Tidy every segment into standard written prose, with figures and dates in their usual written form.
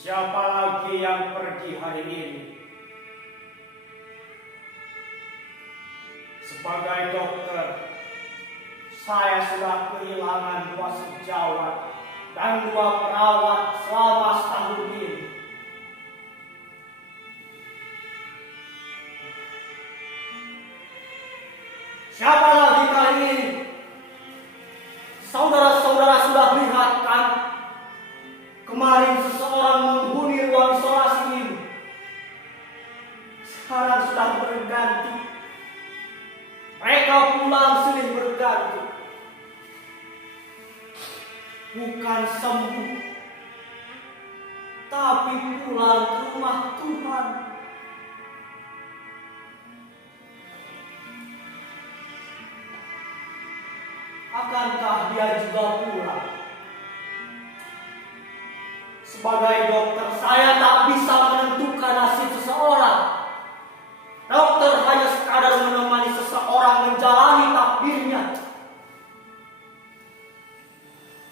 Siapa lagi yang pergi hari ini? Sebagai dokter, saya sudah kehilangan 2 sejawat dan 2 perawat selama setahun ini. Siapa lagi kali ini? Saudara-saudara sudah lihat kan? Kemarin seseorang menghuni ruang isolasi ini. Sekarang sudah berganti. Mereka pulang silih berganti. Bukan sembuh, tapi pulang ke rumah Tuhan. Akankah dia juga pulang? Sebagai dokter, saya tak bisa menentukan nasib seseorang. Dokter hanya sekadar menemani seseorang menjalani takdirnya.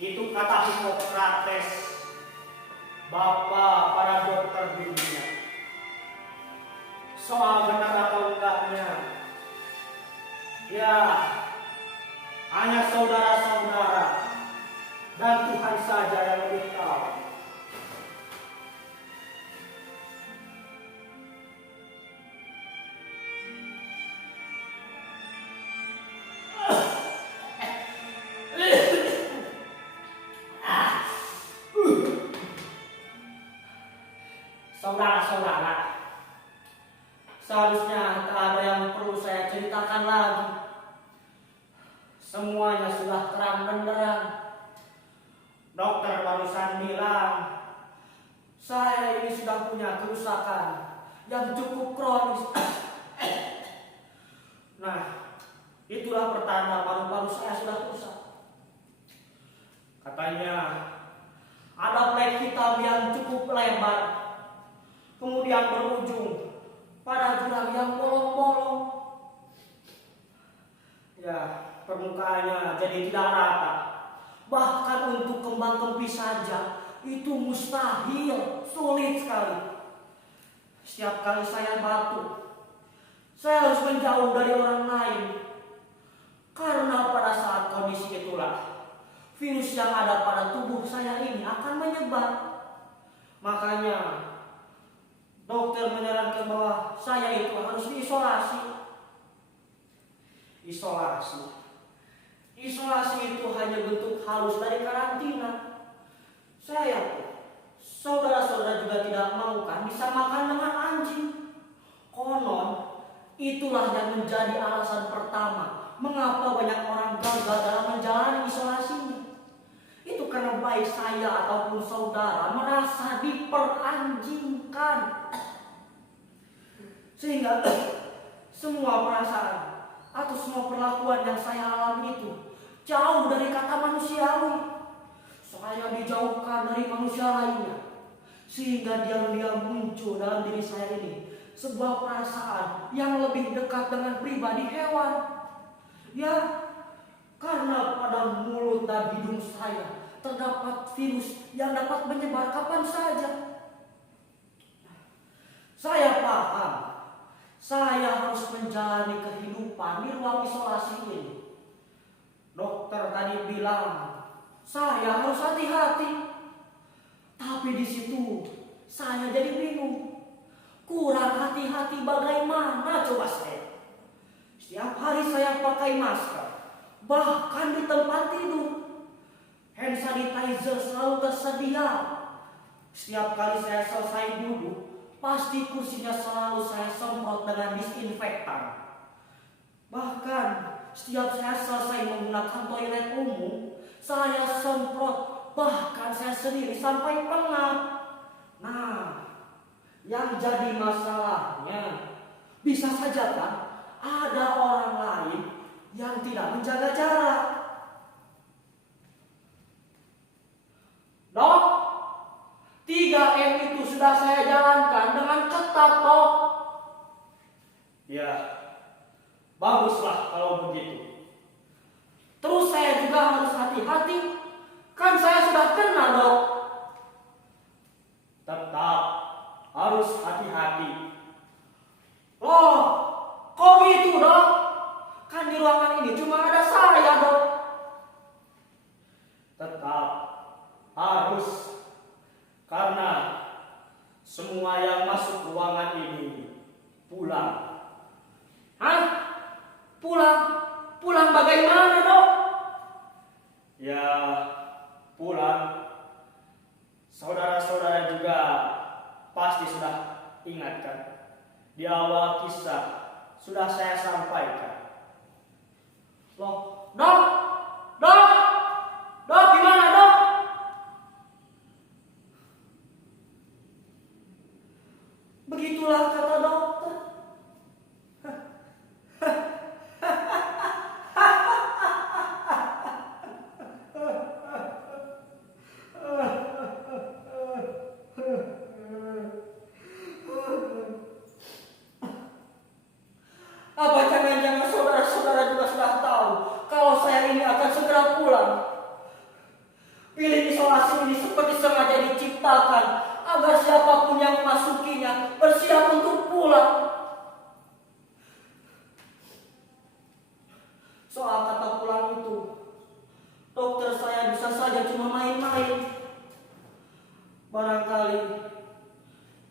Itu kata Hippocrates, bapak para dokter dunia. Soal benar atau enggaknya, ya hanya saudara-saudara dan Tuhan saja yang lebih tahu. Saudara-saudara, seharusnya tak ada yang perlu saya ceritakan lagi. Semuanya sudah terang benderang. Dokter barusan bilang, saya ini sudah punya kerusakan yang cukup kronis. Nah, itulah pertanda paru-paru saya sudah rusak. Katanya, ada plek hitam yang cukup lebar, kemudian berujung pada jurang yang bolong-bolong. Ya, permukaannya jadi tidak rata. Bahkan untuk kembang kempis saja itu mustahil, sulit sekali. Setiap kali saya batuk, saya harus menjauh dari orang lain. Karena pada saat kondisi itulah virus yang ada pada tubuh saya ini akan menyebar. Makanya dokter menyarankan bahwa saya itu harus diisolasi. Isolasi itu hanya bentuk halus dari karantina. Saya yakin saudara-saudara juga tidak mau kan bisa makan dengan anjing. Konon itulah yang menjadi alasan pertama mengapa banyak orang gagal dalam menjalani isolasinya. Itu karena baik saya ataupun saudara merasa diperanjingkan. Sehingga semua perasaan atau semua perlakuan yang saya alami itu jauh dari kata manusiawi. Saya dijauhkan dari manusia lainnya. Sehingga diam-diam muncul dalam diri saya ini sebuah perasaan yang lebih dekat dengan pribadi hewan. Ya, karena pada mulut dan hidung saya terdapat virus yang dapat menyebar kapan saja. Saya paham, saya harus menjalani kehidupan di ruang isolasi ini. Dokter tadi bilang, saya harus hati-hati. Tapi di situ saya jadi bingung. Kurang hati-hati bagaimana coba saya? Setiap hari saya pakai masker, bahkan di tempat tidur. Hand sanitizer selalu tersedia. Setiap kali saya selesai duduk, pasti kursinya selalu saya semprot dengan disinfektan. Bahkan setiap saya selesai menggunakan toilet umum, saya semprot, bahkan saya sendiri sampai pengap. Nah, yang jadi masalahnya, bisa saja kan ada orang lain yang tidak menjaga jarak. Dok, 3M itu sudah saya jalankan dengan ketat, Dok. Ya, baguslah kalau begitu. Terus saya juga harus hati-hati. Kan saya sudah kenal, Dok. tetap harus hati-hati. Loh, kok gitu dok? Kan di ruangan ini cuma ada saya dok. Tetap harus, karena semua yang masuk ruangan ini pulang. Hah? Pulang? Pulang bagaimana dok? Ya, pulang. Saudara-saudara juga pasti sudah ingatkan. Di awal kisah sudah saya sampaikan. Loh, dok, dok, dok, gimana dok? Begitulah kata dokter. Apa jangan-jangan saudara-saudara juga sudah tahu kalau saya ini akan segera pulang? Bilik isolasi ini seperti sengaja diciptakan agar siapapun yang memasukinya bersiap untuk pulang. Soal kata pulang itu, dokter saya bisa saja cuma main-main. Barangkali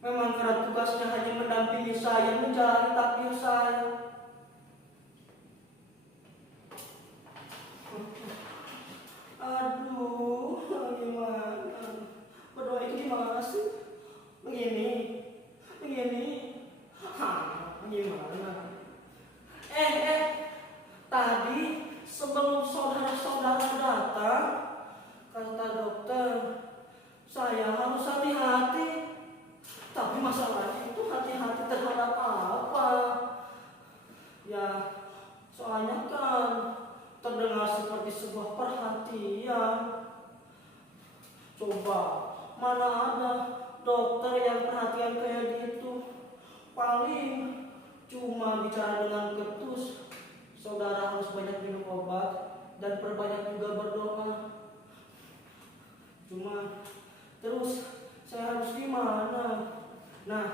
memang karena tugasnya hanya mendampingi saya menjalani takdir saya. Aduh, gimana? Berdoa itu gimana sih? Begini. Gimana? Tadi sebelum saudara-saudara datang, kata dokter, saya harus hati-hati. Tapi masalahnya itu hati-hati terhadap apa? Ya, soalnya kan terdengar seperti sebuah perhatian. Coba, mana ada dokter yang perhatian kayak gitu? Paling cuma bicara dengan ketus. Saudara harus banyak minum obat dan perbanyak juga berdoa. Cuma terus saya harus gimana? Nah,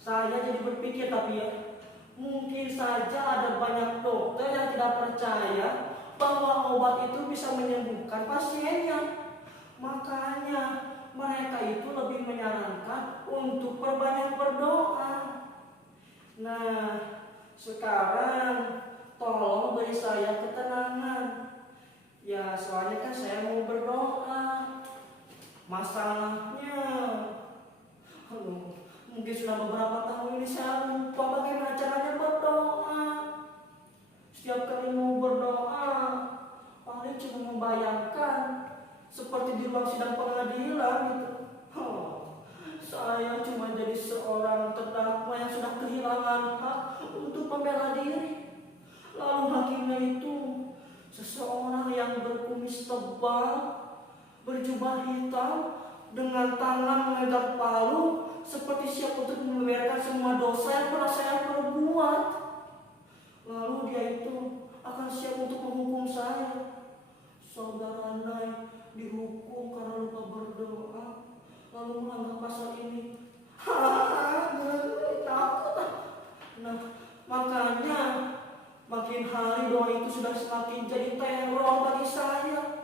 saya jadi berpikir tapi ya, mungkin saja ada banyak dokter yang tidak percaya bahwa obat itu bisa menyembuhkan pasiennya. Makanya mereka itu lebih menyarankan untuk perbanyak berdoa. Nah, sekarang tolong beri saya ketenangan. Ya, soalnya kan saya mau berdoa. Masalahnya, mungkin sudah beberapa tahun ini saya lupa bagaimana caranya berdoa. Setiap kali mau berdoa, paling cuma membayangkan seperti di ruang sidang pengadilan gitu. Saya cuma jadi seorang terdakwa yang sudah kehilangan hak untuk membela diri. Lalu hakimnya itu seseorang yang berkumis tebal, berjubah hitam, dengan tangan memegang palu, seperti siap untuk membeberkan semua dosa yang pernah saya perbuat. Lalu dia itu akan siap untuk menghukum saya. Saudara Nay dihukum karena lupa berdoa, lalu melanggar pasal ini. Takut. Nah, makanya makin hari doa itu sudah semakin jadi teror bagi saya.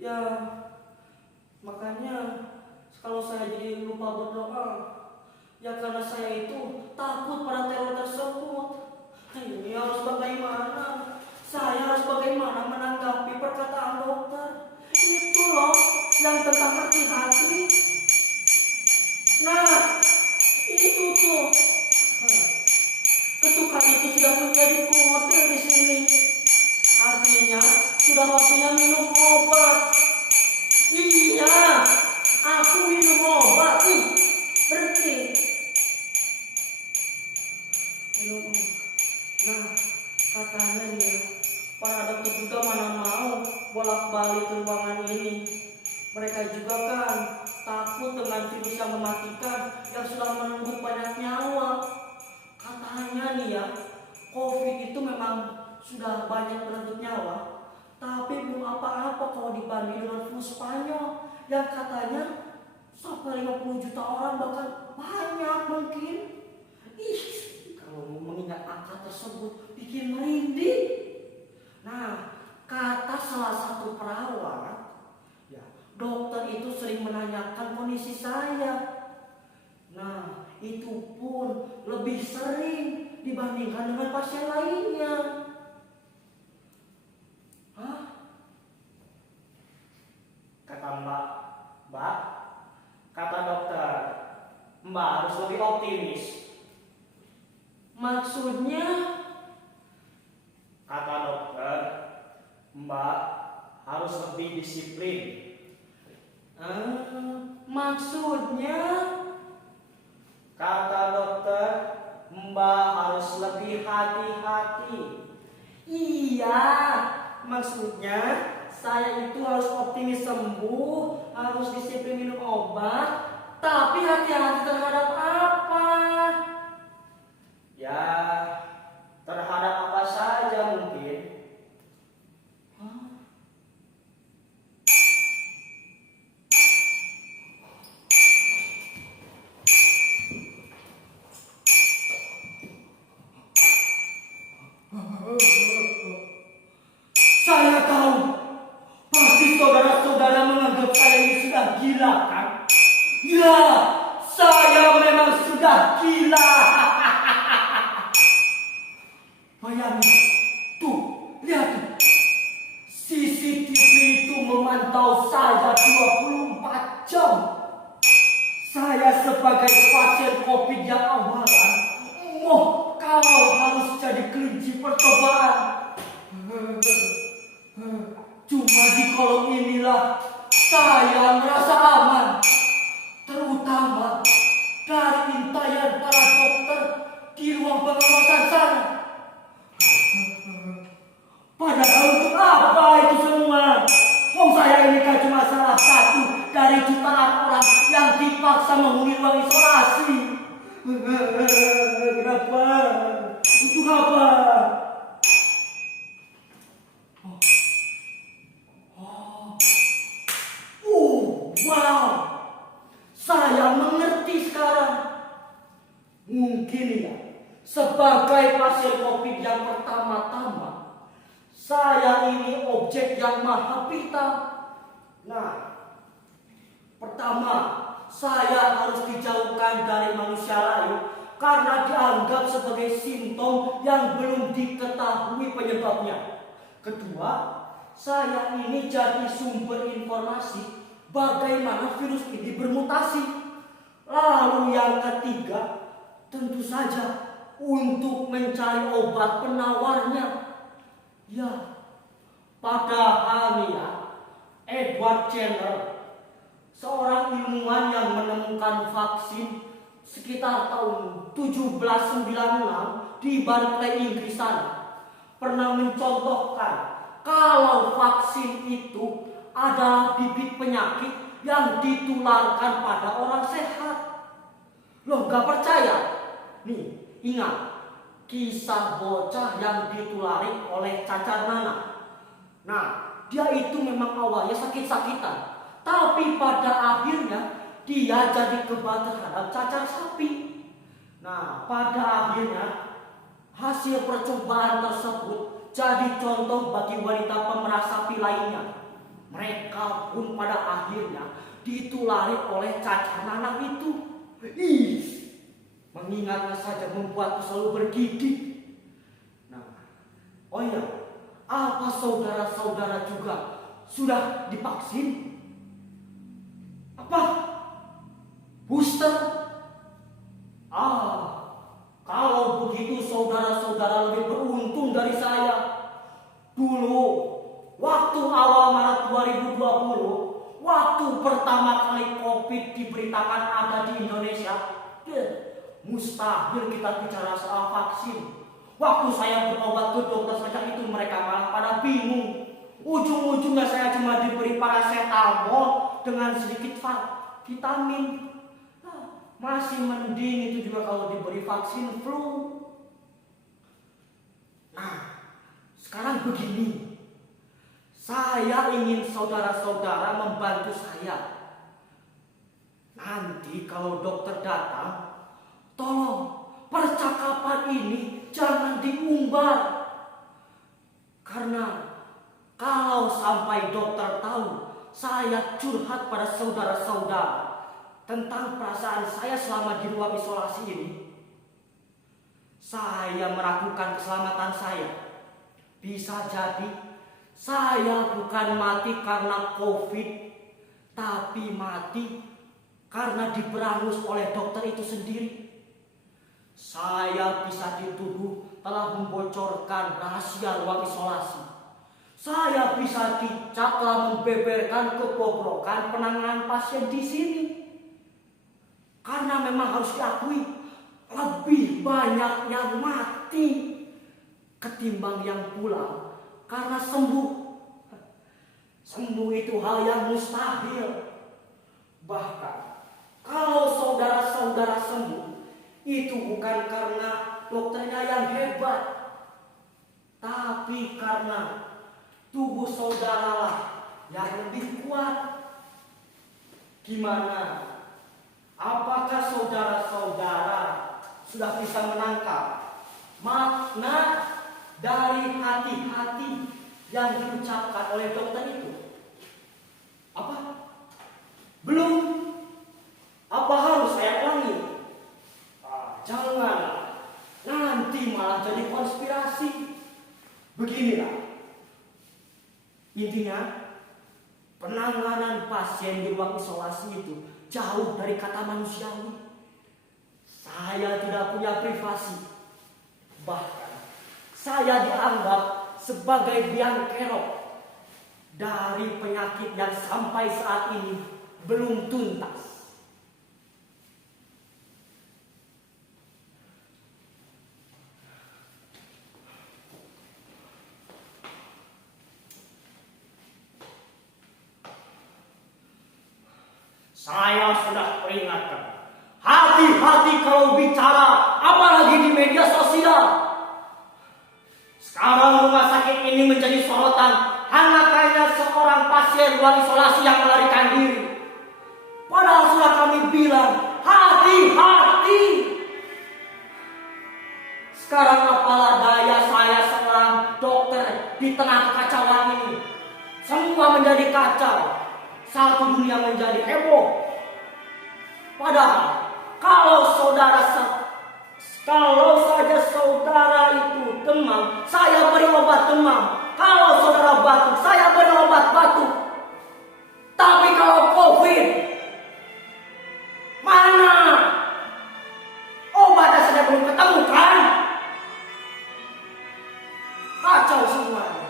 Ya, makanya kalau saya jadi lupa berdoa, ya karena saya itu takut pada teror tersebut. Ini harus bagaimana? Saya harus bagaimana menanggapi perkataan dokter? Itu loh yang tentang hati-hati. Nah, itu tuh. Ketukan itu sudah menjadi kode di sini. Artinya sudah waktunya minum obat. Iya, aku minum obat nih. Berhenti. Minum. Nah, katanya nih, para dokter juga mana mau bolak-balik ke ruangan ini. Mereka juga kan takut dengan virus yang mematikan yang sudah merenggut banyak nyawa. Katanya nih ya, COVID itu memang sudah banyak merenggut nyawa, tapi belum apa-apa kalau dibanding dengan flu Spanyol yang katanya sampai 50 juta orang, bahkan banyak mungkin. Ih, kalau mengingat angka tersebut bikin merinding. Nah, kata salah satu perawat, ya, dokter itu sering menanyakan kondisi saya. Nah, itu pun lebih sering dibandingkan dengan pasien lainnya. Hah? Kata Mbak, kata dokter, Mbak harus lebih optimis. Maksudnya? Kata dokter, Mbak harus lebih disiplin. Maksudnya? Kata dokter, Mbak harus lebih hati-hati. Iya, maksudnya saya itu harus optimis sembuh, harus disiplin minum obat, tapi hati-hati terhadap apa? Ya, terhadap apa saja mungkin. Saya tahu, pasti saudara-saudara menganggap saya ini sudah gila, kan? Ya, saya memang sudah gila. Bayangin, tuh, lihat tuh. CCTV itu memantau saya 24 jam. Saya sebagai pasien COVID yang awalan, kalau harus jadi kelinci percobaan. Cuma di kolom inilah saya merasa aman, terutama dari intayan para dokter di ruang pengawasan sana. Padahal untuk apa itu semua? Saya ini kan cuma salah satu dari jutaan orang yang dipaksa menghuni ruang isolasi. Kenapa? Untuk apa? Wow, saya mengerti sekarang. Mungkin ya, sebagai pasien COVID yang pertama-tama, saya ini objek yang maha pintar. Nah, pertama, saya harus dijauhkan dari manusia lain karena dianggap sebagai simptom yang belum diketahui penyebabnya. Kedua, saya ini jadi sumber informasi bagaimana virus ini bermutasi. Lalu yang ketiga, tentu saja untuk mencari obat penawarnya. Ya, padahal nih ya, Edward Jenner, seorang ilmuwan yang menemukan vaksin sekitar tahun 1796 di Berkeley, Inggris sana, pernah mencontohkan kalau vaksin itu adalah bibit penyakit yang ditularkan pada orang sehat. Loh, gak percaya? Nih, ingat kisah bocah yang ditulari oleh cacar nanah. Nah, dia itu memang awalnya sakit-sakitan, tapi pada akhirnya dia jadi kebal terhadap cacar sapi. Nah, pada akhirnya hasil percobaan tersebut jadi contoh bagi wanita pemerah sapi lainnya. Mereka pun pada akhirnya ditulari oleh cacar nanah itu. Mengingatnya saja membuatku selalu bergidik. Nah, oh iya, apa saudara-saudara juga sudah divaksin? Apa? Booster? Kalau begitu saudara-saudara lebih beruntung dari saya. Dulu, waktu awal Maret 2020, waktu pertama kali COVID diberitakan ada di Indonesia, mustahil kita bicara soal vaksin. Waktu saya berobat ke dokter saja itu mereka malah pada bingung. Ujung-ujungnya saya cuma diberi paracetamol dengan sedikit vitamin. Masih mending itu juga kalau diberi vaksin flu. Nah, sekarang begini. Saya ingin saudara-saudara membantu saya. Nanti kalau dokter datang, tolong percakapan ini jangan diumbar. Karena kalau sampai dokter tahu saya curhat pada saudara-saudara tentang perasaan saya selama di ruang isolasi ini, saya meragukan keselamatan saya. Bisa jadi saya bukan mati karena COVID, tapi mati karena diperangus oleh dokter itu sendiri. Saya bisa dituduh telah membocorkan rahasia ruang isolasi. Saya bisa dicap telah membeberkan kebobrokan penanganan pasien di sini. Karena memang harus diakui, lebih banyak yang mati ketimbang yang pulang karena sembuh. Sembuh itu hal yang mustahil. Bahkan kalau saudara-saudara sembuh, itu bukan karena dokternya yang hebat, tapi karena tubuh saudara lah yang lebih kuat. Gimana? Apakah saudara-saudara sudah bisa menangkap makna dari hati-hati yang diucapkan oleh dokter itu? Apa? Belum? Apa harus saya ulangi? Jangan, nanti malah jadi konspirasi. Beginilah intinya, penanganan pasien di ruang isolasi itu jauh dari kata manusiawi. Saya tidak punya privasi. Bahkan saya dianggap sebagai biang kerok dari penyakit yang sampai saat ini belum tuntas. Saya sudah peringatkan, hati-hati kalau bicara, apalagi di media sosial. Sekarang rumah sakit ini menjadi sorotan hanya karena seorang pasien ruang isolasi yang melarikan diri. Padahal sudah kami bilang, hati-hati. Sekarang apalah daya saya seorang dokter di tengah kekacauan ini. Semua menjadi kacau. Satu dunia menjadi heboh. Padahal kalau saja saudara itu demam, saya beri obat demam. Kalau saudara batuk, saya beri obat batuk. Tapi kalau COVID, mana? Obatnya saya belum ketemu kan? Kacau semuanya.